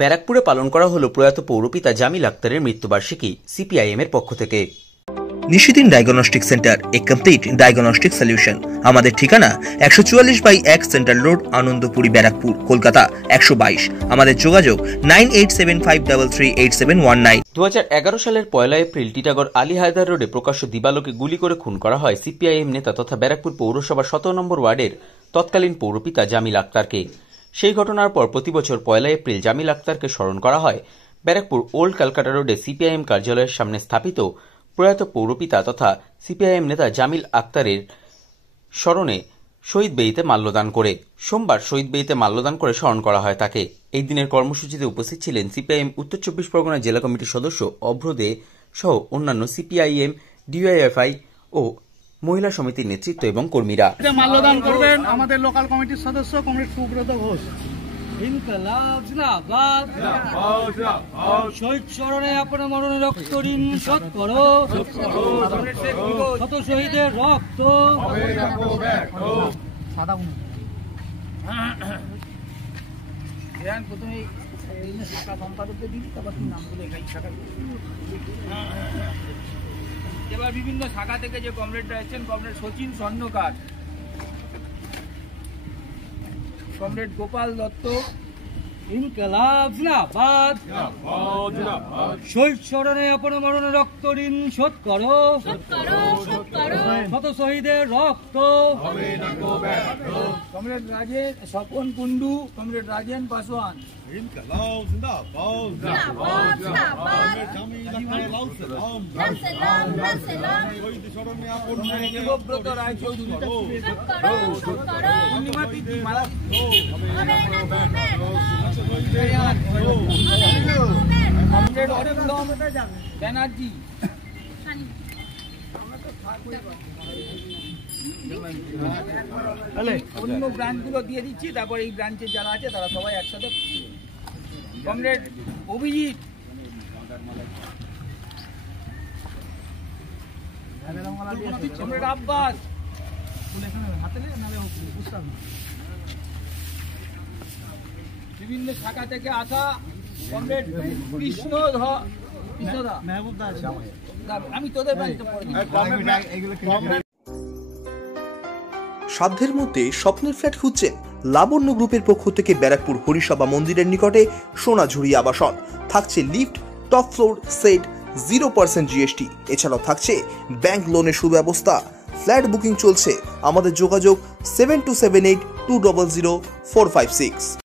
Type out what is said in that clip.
ব্যারাকপুরে পালন করা হলো প্রয়াত পৌরপিতা জামিল আক্তারের মৃত্যুবার্ষিকী সিপিআইএম এর পক্ষ থেকে। নিশিদিন ডায়াগনস্টিক সেন্টার, এ কমপ্লিট ডায়াগনস্টিক সলিউশন। আমাদের ঠিকানা 144/1 সেন্ট্রাল রোড, আনন্দপুরি, ব্যারাকপুর, কলকাতা 122। আমাদের যোগাযোগ 9875338719। 2011 সালের 1 এপ্রিল টিটাগড় আলী হায়দার রোডে প্রকাশ্য দিবালোকে গুলি করে খুন করা হয় সিপিআইএম নেতা তথা ব্যারাকপুর পৌরসভার 17 নম্বর ওয়ার্ডের তৎকালীন পৌরপিতা জামিল আক্তারকে। সেই ঘটনার পর প্রতি বছর 1 এপ্রিল জামিল আক্তারকে স্মরণ করা হয় ব্যারাকপুর ওল্ড ক্যালকাটা রোডে সিপিআইএম কার্যালয়ের সামনে স্থাপিত প্রয়াত পৌরপিতা তথা সিপিআইএম নেতা জামিল আক্তারের স্মরণে শহীদ বেদিতে মাল্যদান করে। সোমবার শহীদ বেদিতে মাল্যদান করে স্মরণ করা হয় তাকে। এই দিনের কর্মসূচিতে উপস্থিত ছিলেন সিপিআইএম উত্তর 24 পরগনা জেলা কমিটির সদস্য অভ্র দে সহ অন্যান্য সিপিআইএম, ডিওয়াইএফআই ও মহিলা সমিতির নেতৃত্ব এবং কর্মীরা। মাল্যদান করবেন আমাদের লোকাল কমিটির সদস্য কমরেড সুব্রত ঘোষ। ইনকলাব জিন্দাবাদ, শহীদ চরণে আপনার মরণে রক্ত ঋণ শোধ করো, শত শহীদের রক্ত প্রথমে শাখা সম্পাদকদের দিন, তারপর নামগুলো এবার বিভিন্ন শাখা থেকে যে কমরেডরা এসেছেন, কমরেড শচীন স্বর্ণকার, কমরেড গোপাল দত্ত। ইনকলাব জিন্দাবাদ, শহীদ চরণে আপনার মরণে রক্ত ঋণ শোধ করো, শত শহীদের রক্ত। Comrade Rajen Swapan Kundu, comrade Rajen Paswan. দেবব্রত রায়চৌধুরী, পূর্ণিমা তিথি কমরেড অরিন্দম ব্যানার্জি। অন্য ব্রাঞ্চগুলো দিয়ে দিচ্ছি, তারপর এই ব্রাঞ্চের যারা আছে তারা সবাই একসাথে। কমরেড অভিজিৎ, কমরেড আব্বাস, বিভিন্ন শাখা থেকে আসা কমরেড কৃষ্ণদা, আমি তোদের সাধ্যের মধ্যে স্বপ্নের ফ্ল্যাট খুঁজছেন? লাবণ্য গ্রুপের পক্ষ থেকে ব্যারাকপুর হরিসভা মন্দিরের নিকটে সোনাঝুরি আবাসন। থাকছে lift, top floor, set, 0% GST। এছাড়াও থাকছে ব্যাংক লোনের সুব্যবস্থা। ফ্ল্যাট বুকিং চলছে। আমাদের যোগাযোগ 7278200456।